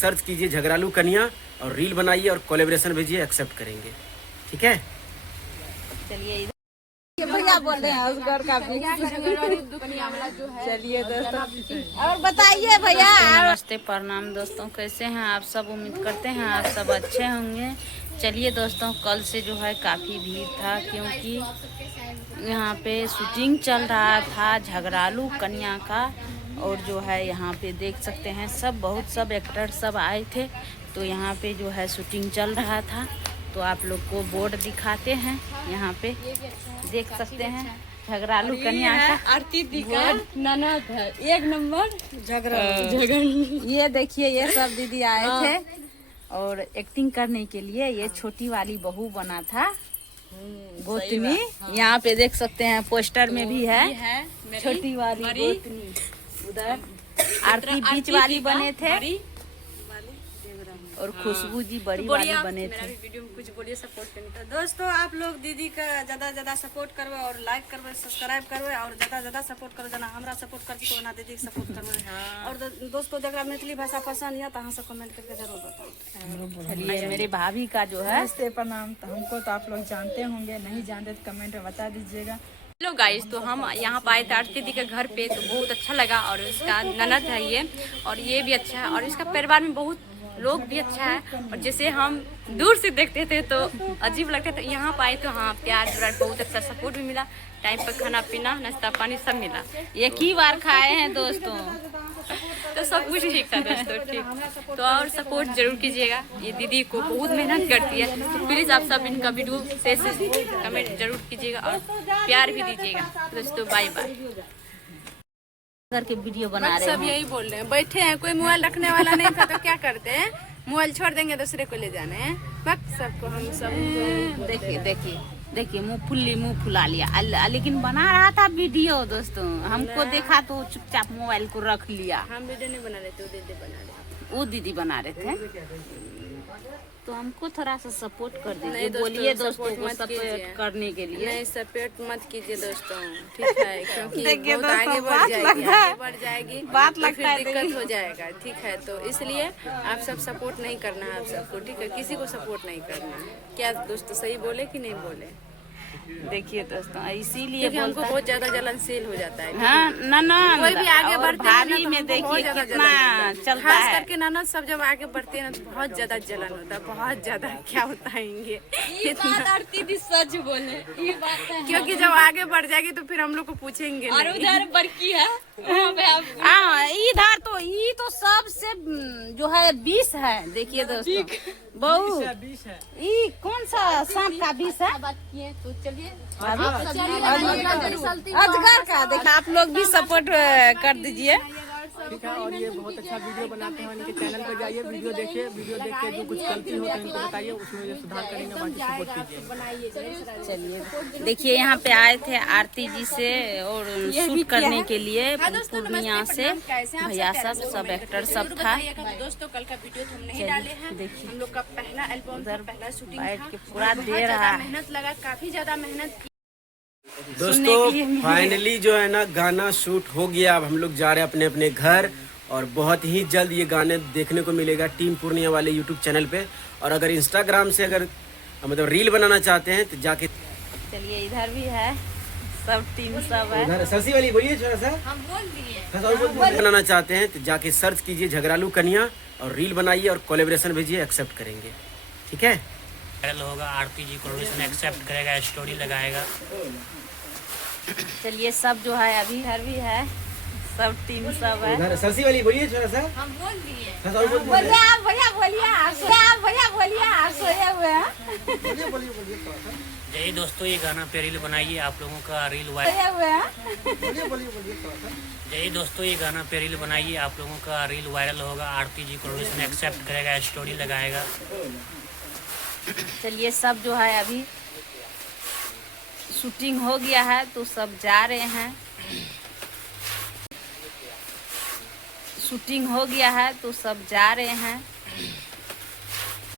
Search कीजिए झगड़ालू कन्या और रील बनाइए और कोलैबोरेशन भेजिए, एक्सेप्ट करेंगे। ठीक है, चलिए भैया बोल रहे हैं उस घर का भी। चलिए दोस्तों और बताइए भैया। नमस्ते, प्रणाम दोस्तों, कैसे हैं आप सब? उम्मीद करते हैं आप सब अच्छे होंगे। चलिए दोस्तों, कल से जो है काफ़ी भीड़ था क्योंकि यहाँ पे शूटिंग चल रहा था झगड़ालू कन्या का। और जो है यहाँ पे देख सकते हैं सब एक्टर सब आए थे, तो यहाँ पे जो है शूटिंग चल रहा था। तो आप लोग को बोर्ड दिखाते हैं, यहाँ पे देख सकते हैं झगड़ालू कन्या का आरती दीका ननद है, एक नंबर झगड़। ये देखिए ये सब दीदी आए थे और एक्टिंग करने के लिए। ये छोटी वाली बहू बना था गोतनी। यहाँ पे देख सकते हैं पोस्टर में भी है छोटी वाली गोतनी। उधर आरती बीच वाली बने थे और खुशबू जी बड़ी वाली बने थे। वीडियो में कुछ बोलिए सपोर्ट करने का। दोस्तों आप लोग दीदी का ज्यादा सपोर्ट करवे और लाइक करवे, सब्सक्राइब करवे और ज्यादा सपोर्ट करो। जना हमरा सपोर्ट करती तो ना दीदी सपोर्ट करवे। और दोस्तों जरा मैथिली भाषा पसंद है तो अहाँ सब कमेंट करके जरूर बताओ। चलिए मेरे भाभी का जो है नमस्ते प्रणाम। तो हमको तो आप लोग जानते होंगे, नहीं जानते तो कमेंट में बता दीजिएगा। हेलो गाइस, तो हम यहाँ पे आए थे आरती दी के घर पे, तो बहुत अच्छा लगा। और इसका ननद है ये, और ये भी अच्छा है, और इसका परिवार में बहुत लोग भी अच्छा है। और जैसे हम दूर से देखते थे तो अजीब लगता था, यहाँ पे आए तो हाँ प्यार जुड़ा, बहुत अच्छा सपोर्ट भी मिला। टाइम पर खाना पीना नाश्ता पानी सब मिला। एक ही बार खाए हैं दोस्तों, तो सब कुछ ठीक था दोस्तों, ठीक। तो और सपोर्ट जरूर कीजिएगा, ये दीदी को बहुत मेहनत करती है। तो प्लीज़ आप सब इनका वीडियो से कमेंट जरूर कीजिएगा और प्यार भी दीजिएगा दोस्तों। Bye bye. करके वीडियो बना रहे सब हैं। यही बोल रहे हैं, बैठे हैं, कोई मोबाइल रखने वाला नहीं था तो क्या करते हैं, मोबाइल छोड़ देंगे दूसरे को ले जाने हैं। बस सबको हम सब देखिए मुंह फुला लिया, लेकिन बना रहा था वीडियो दोस्तों। हमको देखा तो चुपचाप मोबाइल को रख लिया। हम वीडियो नहीं बना रहे थे, वो दीदी बना रहे थे। वो दीदी बना रहे थे, तो हमको थोड़ा सा सपोर्ट कर दीजिए। नहीं दोस्तों, बोलिए दोस्तों सपोर्ट को मत सपोर्ट कीजिए। करने के लिए। नहीं सपोर्ट मत कीजिए दोस्तों, ठीक है, क्योंकि देखिए बहुत दोस्तों, आगे बात बढ़ जाएगी, लगता है। आगे बढ़ जाएगी बात तो लगता फिर है दिक्कत हो जाएगा, ठीक है। तो इसलिए आप सब सपोर्ट नहीं करना है आप सबको, ठीक है, किसी को सपोर्ट नहीं करना है। क्या दोस्तों सही बोले कि नहीं बोले? देखिए दोस्तों, इसीलिए क्योंकि हमको बोलता है। बहुत ज्यादा जलनशील हो जाता है। हाँ ना कोई भी आगे और बढ़ते हैं ना भाभी तो में हमको बहुत देखिए ज्यादा कितना जलन चलता खास है। करके ननद सब जब आगे बढ़ते हैं ना तो बहुत ज्यादा जलन होता है, बहुत ज्यादा। क्या बताएंगे आरती दी सच बोले, ये बात है। क्योंकि जब आगे बढ़ जाएगी तो फिर हम लोग को पूछेंगे और नहीं। उधर बड़की है वहाँ पे आप हाँ इधर तो ये तो सबसे जो है 20 है। देखिए दोस्तों बहू, ये कौन सा सांप का 20 है? बात किए तो चलिए अजगर का। देखा आप लोग भी सपोर्ट कर दीजिए। ठीक है। और ये बहुत अच्छा वीडियो बनाते हैं, इनके चैनल पर जाइए, वीडियो देखिए, वीडियो देख के जो कुछ गलती हो तो इनको बताइए, उसमें जो सुधार करेंगे, बाकी सपोर्ट कीजिए। चलिए देखिए यहाँ पे आए थे आरती जी से और शूट करने के लिए पूर्णिया से भैया सब एक्टर सब था। दोस्तों कल का वीडियो तो हम नहीं डाले हैं, देखिए हम लोग का पहला एल्बम था, पहला शूटिंग बैठ था, के पूरा बहुत दे रहा ज्यादा है। मेहनत लगा, काफी ज्यादा मेहनत की। दोस्तों फाइनली जो है ना गाना शूट हो गया। अब हम लोग जा रहे हैं अपने अपने घर और बहुत ही जल्द ये गाने देखने को मिलेगा टीम पूर्णिया वाले यूट्यूब चैनल पे। और अगर इंस्टाग्राम से अगर मतलब रील बनाना चाहते हैं तो जाके। चलिए इधर भी है सब टीम सब है। उधर ससी वाली बोलिए थोड़ा सा। हम बोल दिए बनाना चाहते हैं तो जाके सर्च कीजिए झगड़ालू कन्या और रील बनाइए और कोलैबोरेशन भेजिए, एक्सेप्ट करेंगे। ठीक है, वायरल होगा, आरती जी कोलैबोरेशन एक्सेप्ट करेगा, स्टोरी लगाएगा। चलिए सब जो है अभी इधर भी है सब टीम सब है। उधर ससी वाली बोलिए थोड़ा सा। हम बोल दिए बोलिए आप भैया बोलिए, आप सोए हुए हैं। यही दोस्तों ये गाना पे रील बनाइए, आप लोगों का रील वायरल। सोए हुए हैं। यही दोस्तों ये गाना पे रील बनाइए, आप लोगों का रील वायरल होगा, आरती जी कोलैबोरेशन एक्सेप्ट करेगा, स्टोरी लगाएगा। चलिए सब जो है अभी शूटिंग हो गया है तो सब जा रहे हैं। शूटिंग हो गया है तो सब जा रहे हैं।